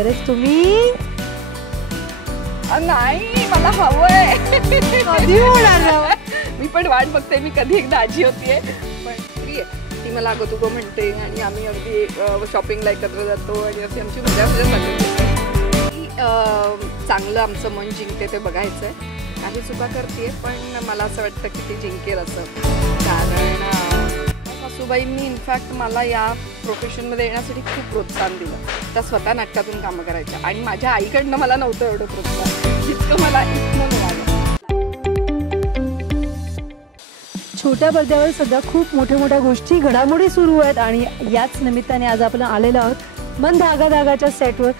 लवकरच तुम्ही नाही मला हवंय कधी होणार मी पण वाट बघते मी कधी एकदा आजी होतीये पण प्रिय ती मला अगं तुगं म्हणते आणि आम्ही अगदी शॉपिंगला एकत्र जातो आणि अशी आमची मजा चालली चांगलं आमचं मन जिंकते ते बघायचंय काही चुका करते पण मला असं वाटतं की ती जिंकेल असं कारण सासूबाईंनी इनफॅक्ट मला या प्रोफेशनमध्ये येण्यासाठी खूप प्रोत्साहन दिलं त्या स्वतः नाटकातून कामं करायच्या आणि माझ्या आईकडनं मला नव्हतं एवढं प्रोत्साहन जितकं मला इतकं मिळालं. छोट्या पडद्यावर सध्या खूप मोठ्या गोष्टी घडामोडी सुरू आहेत आणि याच निमित्ताने आज आपण आलेलो आहोत मन धागा धागाच्या सेटवर.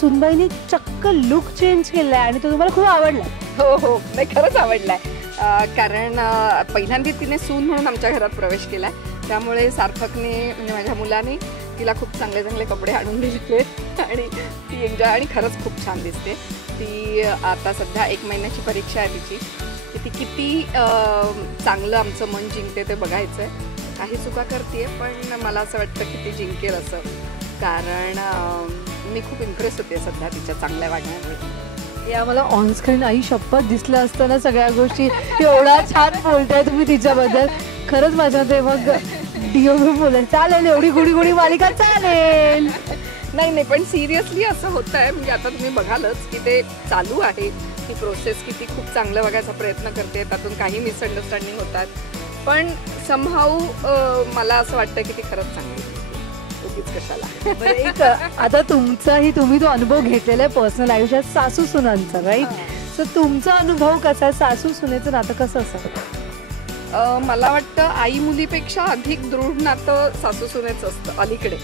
सुनबाईंनी चक्क लुक चेंज केलाय आणि तो तुम्हाला खूप आवडलाय. हो नाही खरंच आवडलाय कारण पहिल्यांदा तिने सून म्हणून आमच्या घरात प्रवेश केलाय त्यामुळे सार्थकने म्हणजे माझ्या मुलाने तिला खूप चांगले कपडे आणून दिले आणि ती एन्जॉय आणि खरंच खूप छान दिसते. ती आता सध्या 1 महिन्याची परीक्षा आहे तिची की ती किती चांगलं आमचं मन जिंकते ते बघायचंय. काही चुका करते पण मला असं वाटतं की ती जिंकेल असं कारण मी खूप इम्प्रेस होते सध्या तिच्या चांगल्या वागण्यामुळे. हे आम्हाला ऑनस्क्रीन आई शपथ दिसलं असताना सगळ्या गोष्टी एवढा छान बोलताय तुम्ही तिच्याबद्दल. खरंच माझ्या ते मग डिओ बोलेल चालेल एवढी गुडी मालिका चालेल. नाही पण सिरियसली असं होत आहे म्हणजे आता तुम्ही बघालच की ते चालू आहे ती प्रोसेस की ती खूप चांगलं बघायचा प्रयत्न करते त्यातून काही मिसअंडरस्टँडिंग होतात पण समहाऊ मला असं वाटतं की ती खरंच चांगली कशाला. एक आता तुम्ही तो अनुभव घेतलेला आहे पर्सनल आयुष्यात सासू सुनांचा राईट. सो तुमचा अनुभव कसा आहे सासू सुनेचं नातं कसं असतं? मला वाटतं आई मुलीपेक्षा अधिक दृढ नातं सासू सुनेचं असतं अलीकडे.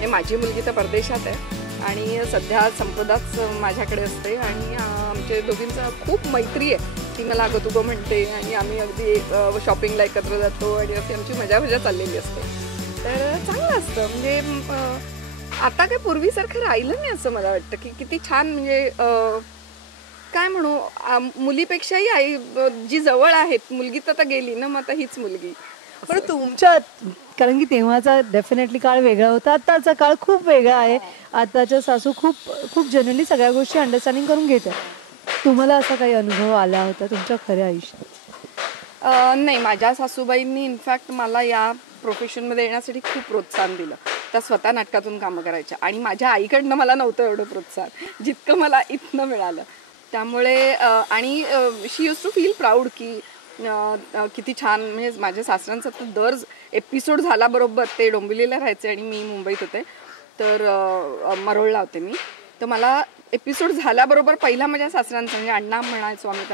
हे माझी मुलगी तर परदेशात आहे आणि सध्या संपदाच माझ्याकडे असते आणि आमच्या दोघींचं खूप मैत्री आहे. ती मला अगं तुगं म्हणते आणि आम्ही अगदी शॉपिंगला एकत्र जातो आणि अशी आमची मजा चाललेली असते. तर चांगलं असतं म्हणजे आता काय पूर्वीसारखं राहिलं नाही असं मला वाटतं की किती छान म्हणजे काय म्हणू मुलीपेक्षाही आई जी जवळ आहेत मुलगी तर आता गेली ना मग आता हीच मुलगी. पण तुमच्या कारण की तेव्हाचा डेफिनेटली काळ वेगळा होता आताचा काळ खूप वेगळा आहे. आताच्या सासू खूप जनरली सगळ्या गोष्टी अंडरस्टँडिंग करून घेतात. तुम्हाला असा काही अनुभव आला होता तुमच्या खऱ्या आयुष्यात? नाही माझ्या सासूबाईंनी इनफॅक्ट मला या प्रोफेशनमध्ये येण्यासाठी खूप प्रोत्साहन दिलं त्या स्वतः नाटकातून कामं करायच्या आणि माझ्या आईकडनं मला नव्हतं एवढं प्रोत्साहन जितकं मला इथनं मिळालं त्यामुळे आणि शी यूज टू फील प्राऊड की किती छान म्हणजे माझ्या सासऱ्यांचं तर दर एपिसोड झाल्याबरोबर ते डोंबिवलीला राहायचे आणि मी मुंबईत होते तर मरोळला होते मी तर मला एपिसोड झाल्याबरोबर पहिला माझ्या सासऱ्यांचा म्हणजे अण्णा म्हणायचो आम्ही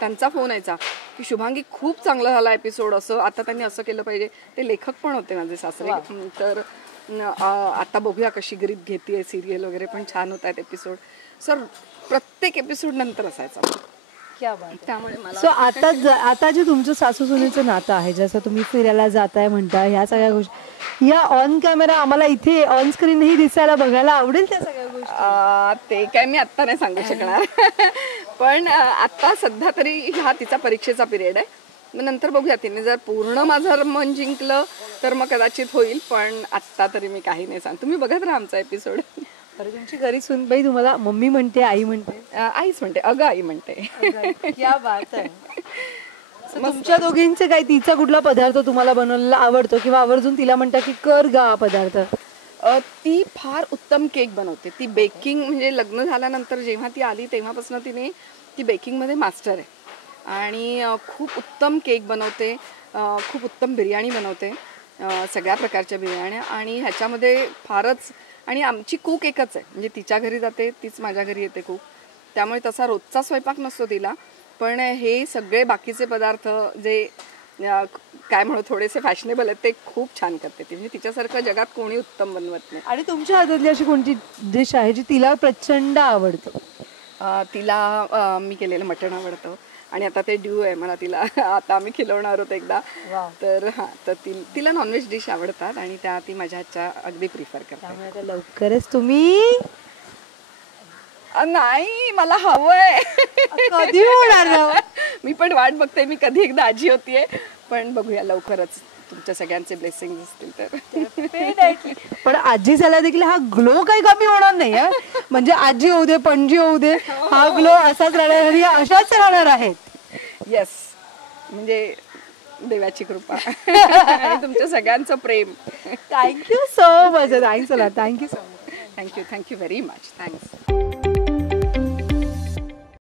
त्यांचा फोन यायचा की शुभांगी खूप चांगला झाला एपिसोड असं आता त्यांनी असं केलं पाहिजे. ते लेखक पण होते माझे सासरे तर आता बघूया कशी ग्रीप घेते सिरियल वगैरे पण छान होत आहेत एपिसोड. सर प्रत्येक एपिसोड नंतर असायचा त्यामुळे मला सो आता जे तुमचं सासू सुनेचं नातं आहे जसं तुम्ही फिरायला जाताय म्हणता ह्या सगळ्या गोष्टी या ऑन कॅमेरा आम्हाला इथे ऑन स्क्रीनही दिसायला बघायला आवडेल त्या सगळ्या गोष्टी? ते काय मी आत्ता नाही सांगू शकणार पण आत्ता सध्या तरी हा तिचा परीक्षेचा पिरियड आहे मग नंतर बघूया तिने जर पूर्ण माझं मन जिंकलं तर मग कदाचित होईल पण आत्ता तरी मी काही नाही सांग. तुम्ही बघत राहा आमचा एपिसोड. अरे तुमची घरी सुनबाई तुम्हाला मम्मी म्हणते आई म्हणते? आईच म्हणते अगं आई म्हणते. क्या बात आहे. तुमच्या दोघींचे काय तिचा कुठला पदार्थ तुम्हाला बनवायला आवडतो किंवा आवर्जून तिला म्हणता की कर गा पदार्थ? ती फार उत्तम केक बनवते. ती बेकिंग म्हणजे लग्न झाल्यानंतर जेव्हा ती आली तेव्हापासून तिने ती बेकिंगमध्ये मास्टर आहे आणि खूप उत्तम केक बनवते खूप उत्तम बिर्याणी बनवते सगळ्या प्रकारच्या बिर्याण्या आणि ह्याच्यामध्ये फारच आणि आमची कूक एकच आहे म्हणजे तिच्या घरी जाते तीच माझ्या घरी येते कूक त्यामुळे तसा रोजचा स्वयंपाक नसतो तिला पण हे सगळे बाकीचे पदार्थ जे काय म्हणू थोडेसे फॅशनेबल आहेत ते खूप छान करते ती म्हणजे तिच्यासारखं जगात कोणी उत्तम बनवत नाही. आणि तुमच्या हातातली अशी कोणती डिश आहे जी तिला प्रचंड आवडतं? तिला मी केलेलं मटण आवडतं आणि आता ते ड्यू आहे मला तिला आता आम्ही खिलवणार आहोत एकदा तर तर तिला नॉनव्हेज डिश आवडतात आणि त्या ती माझ्या हातच्या अगदी प्रिफर करतात. त्यामुळे आता लवकरच तुम्ही नाही मला हवंय कधी होणार? मी पण वाट बघते मी कधी एकदा आजी होतीये पण बघूया लवकरच. तुमच्या सगळ्यांचे ब्लेसिंग असतील तर. पण आजी झाला देखील हा ग्लो काही कमी होणार नाही हं? म्हणजे आजी होऊ दे पणजी होऊ दे हा ग्लो असाच राहणार आणि या अशाच राहणार आहेत. येस, म्हणजे देवाची कृपा आणि तुमच्या सगळ्यांचं प्रेम. Thank you so much. Thanks a lot. Thank you so much. Thank you very much. Thanks.